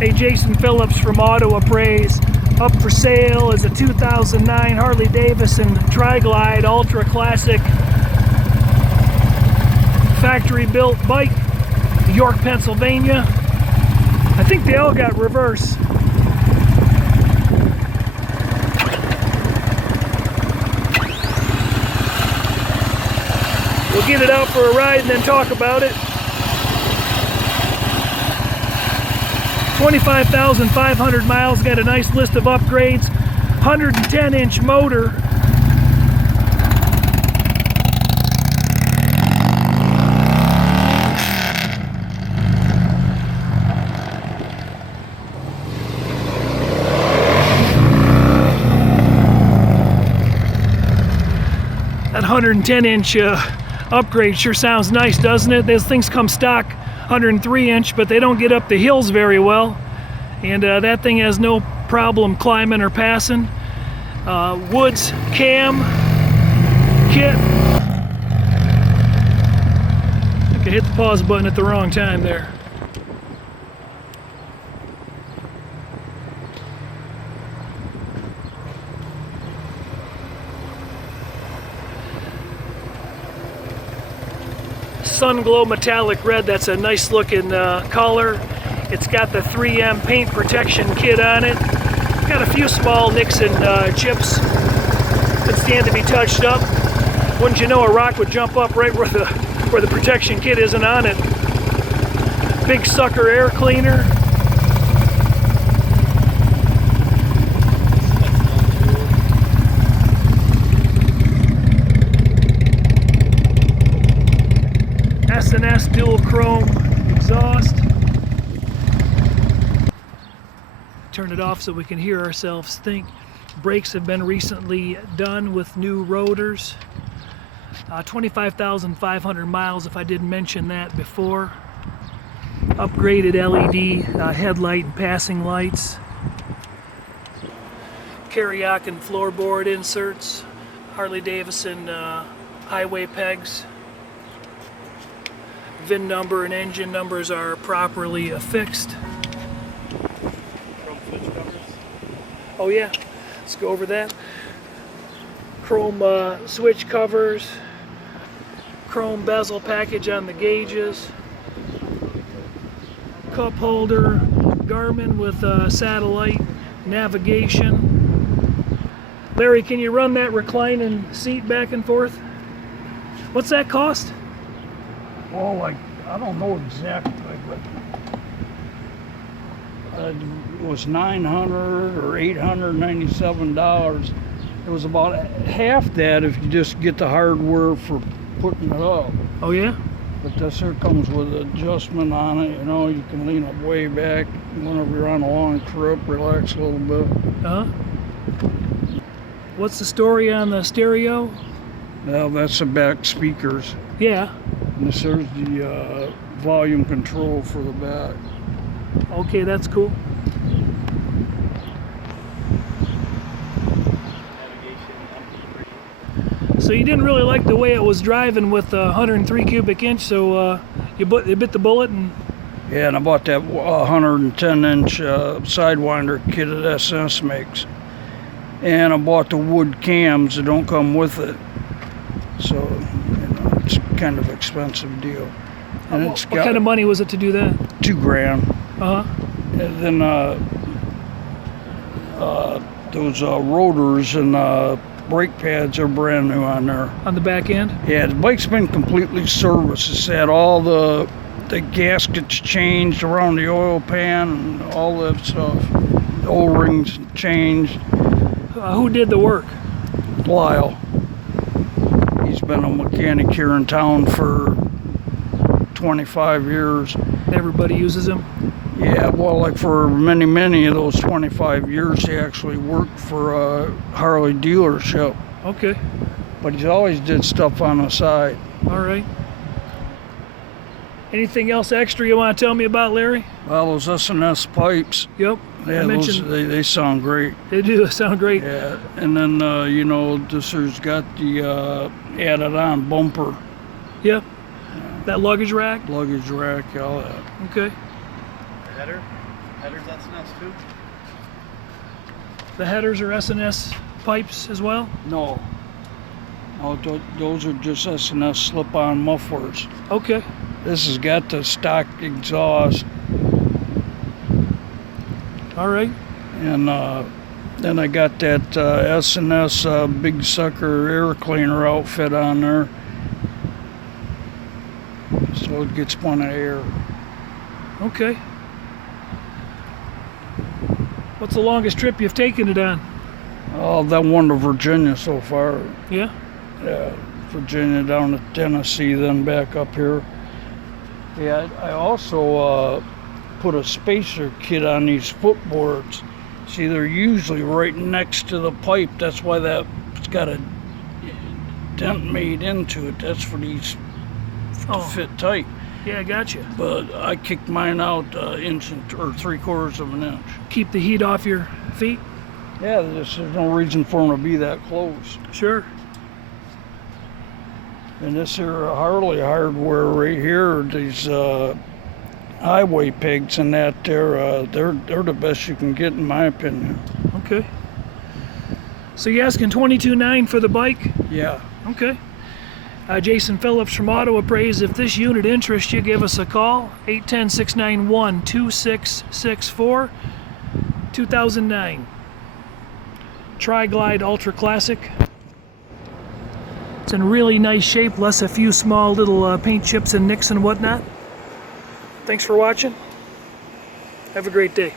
Hey, Jason Phillips from Appraise. Up for sale is a 2009 Harley Davidson Tri Glide Ultra Classic factory built bike, York, Pennsylvania. I think they all got reverse. We'll get it out for a ride and then talk about it. 25,500 miles, got a nice list of upgrades. 110-inch motor. That 110-inch upgrade sure sounds nice, doesn't it? Those things come stock 103-inch, but they don't get up the hills very well. And that thing has no problem climbing or passing. Woods cam kit. I think I hit the pause button at the wrong time there. Sun Glo Metallic red, that's a nice looking color. It's got the 3M paint protection kit on it. Got a few small nicks and chips that stand to be touched up. Wouldn't you know, a rock would jump up right where the protection kit isn't on it. Big sucker air cleaner. S&S dual chrome exhaust. Turn it off so we can hear ourselves think. Brakes have been recently done with new rotors. 25,500 miles, if I didn't mention that before. Upgraded LED headlight and passing lights. Carryock and floorboard inserts. Harley Davidson highway pegs. VIN number and engine numbers are properly affixed. Chrome switch covers. Oh yeah, let's go over that. Chrome switch covers, chrome bezel package on the gauges, cup holder, Garmin with satellite navigation. Larry, can you run that reclining seat back and forth? What's that cost? Oh, like, I don't know exactly, but it was $900 or $897. It was about half that if you just get the hardware for putting it up. Oh yeah? But this here comes with an adjustment on it, you know, you can lean it way back whenever you're on a long trip, relax a little bit. What's the story on the stereo? Well, that's the back speakers. Yeah. And this is the volume control for the back. Okay, that's cool. So you didn't really like the way it was driving with 103 cubic inch, so you bit the bullet and... Yeah, and I bought that 110-inch Sidewinder kit that S&S makes. And I bought the wood cams that don't come with it. So, you know, it's kind of expensive deal. And what kind of money was it to do that? $2 grand. Uh-huh. And then those rotors and brake pads are brand new on there. On the back end? Yeah, the bike's been completely serviced. It's had all the gaskets changed around the oil pan and all that stuff. The O-rings changed. Who did the work? Lyle. He's been a mechanic here in town for 25 years. Everybody uses them? Yeah, well, like for many of those 25 years, he actually worked for a Harley dealership. Okay. But he's always did stuff on the side. All right. Anything else extra you want to tell me about, Larry? Well, those S&S pipes. Yep. Yeah, they sound great. They do sound great. Yeah, and then, you know, this has got the added on bumper. Yep. That luggage rack? Luggage rack, all that. Okay. Header? Headers SNS too? The headers are S&S pipes as well? No. No, those are just S&S slip-on mufflers. Okay. This has got the stock exhaust, All right. and then I got that S&S Big Sucker air cleaner outfit on there, so it gets plenty of air. Okay. What's the longest trip you've taken it on? Oh, that one to Virginia so far. Yeah? Yeah, Virginia down to Tennessee, then back up here. Yeah, I also put a spacer kit on these footboards. See, they're usually right next to the pipe. That's why it's got a dent made into it. That's for these to fit tight. Yeah, gotcha. But I kicked mine out inch or 3/4 of an inch. Keep the heat off your feet? Yeah, there's no reason for them to be that close. Sure. And this here Harley hardware right here, these highway pegs and that, they're the best you can get in my opinion. Okay. So you're asking $22,900 for the bike? Yeah. Okay. Jason Phillips from Auto Appraise. If this unit interests you, give us a call. 810-691-2664. 2009. Triglide Ultra Classic. It's in really nice shape, less a few small little paint chips and nicks and whatnot. Thanks for watching. Have a great day.